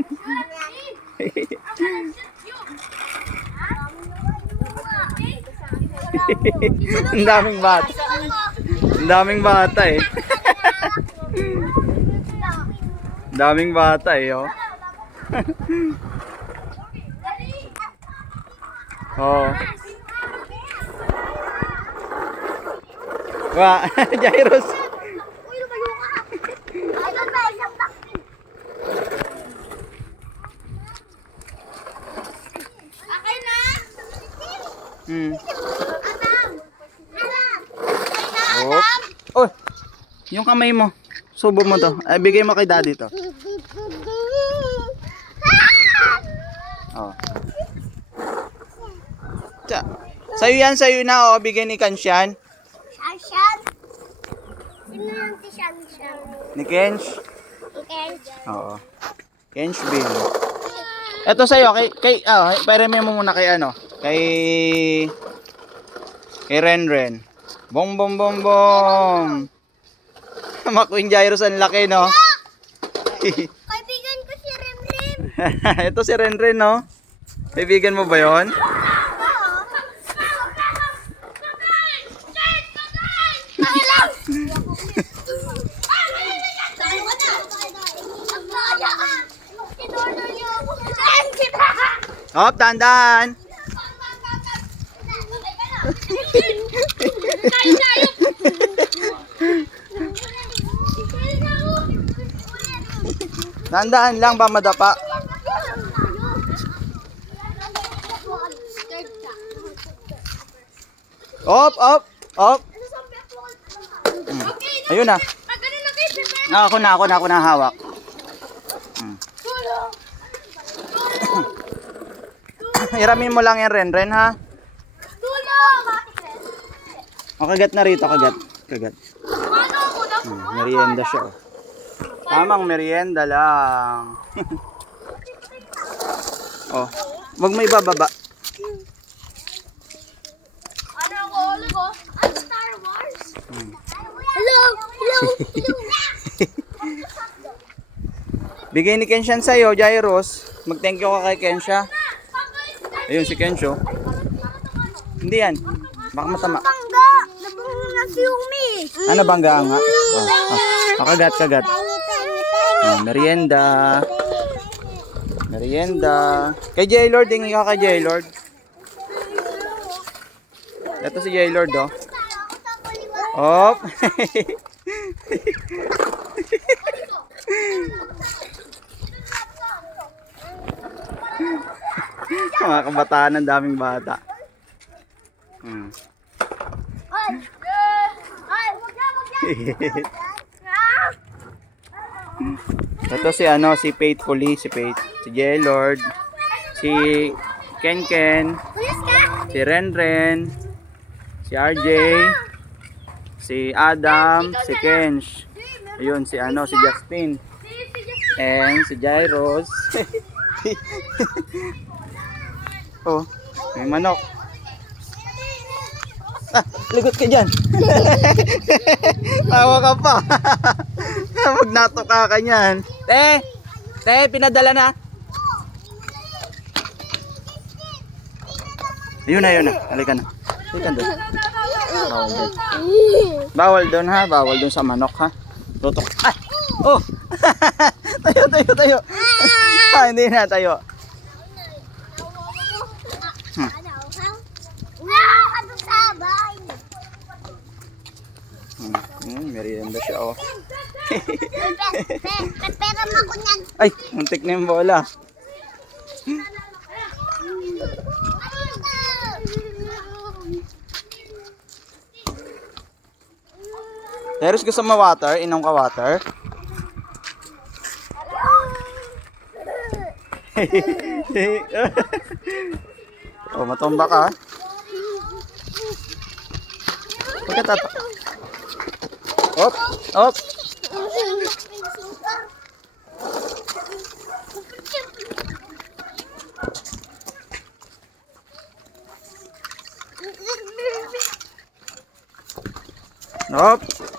Ang daming bata. Ang daming bata eh. Daming bata eh, oh. Oh. Wa, Jairus. Okay na? Hmm. Adam! Oh. Oh. Yung kamay mo. Subo mo to. Ay, bigay mo kay daddy to. Oh. Tsa. Sa'yo yan, sa'yo na, oh. Bigay ni Kansyan. Shan? Sino yung si Shan Shan? Ni Kensh. Okay. Oo. Kensh Bill. Ito sa'yo, kay, kay, ah, pareme mo muna kay ano, kay, kay Ren Ren. Bom bom bom bom. McQueen Gyros ang laki, no? Kaibigan ko si Rem. Ito si Ren Ren, no? Kaibigan mo ba yon? Hop, dandan. Dandan lang ba madapa? Op, op, op. Ayun na. Ah, ako na, ako na, ako na hawak. Hmm. Hiramin mo lang yan, Ren, Ren, ha? O, kagat na rito, kagat. Kagat. Hmm, merienda siya, oh. Tamang merienda lang. oh, wag mo ibababa. Ano ang ulo ko? Star Wars? Hello! Hello! Hello! Bigay ni Kenshan sa'yo, Jairos. Mag-thank you ka kay Kensha. Ayun, si Kensho. Hindi yan. Baka matama. Bangga! Nabungo na si Umi! Ano bangga nga? Oh, oh. kagat, kagat. Oh, merienda. Merienda. Kay J-Lord, hingi ka kay J-Lord. Ito si J-Lord, oh. Op. Mga kabataan, ang daming bata. Hmm. Ay! Ay! Wag na! Wag na! Ito si ano, si Faithfully, si Faith, si J-Lord, si Ken Ken, si Ren Ren, si RJ, si Adam, si Kensh. Ayun, si ano, si Justin. And si Jairos. oh, may manok. Ligot ka dyan. Tawa ka pa. Magnato ka ka niyan. Te, te, pinadala na. Ayun na, ayun na. Halika na. Halika doon. Bawal doon. Bawal doon ha. Bawal doon sa manok ha. Tutok. Ay! Oh! tayo, tayo, tayo. ah, hindi na tayo. Hmm. Wow! Ano sabay? Hmm, merienda siya oh. Pepera mo ko niyan. Ay, muntik na yung bola. Eros gusto mo water? Inom ka water? oh, matumba ka. Huwag ka tata. Op, op. Op.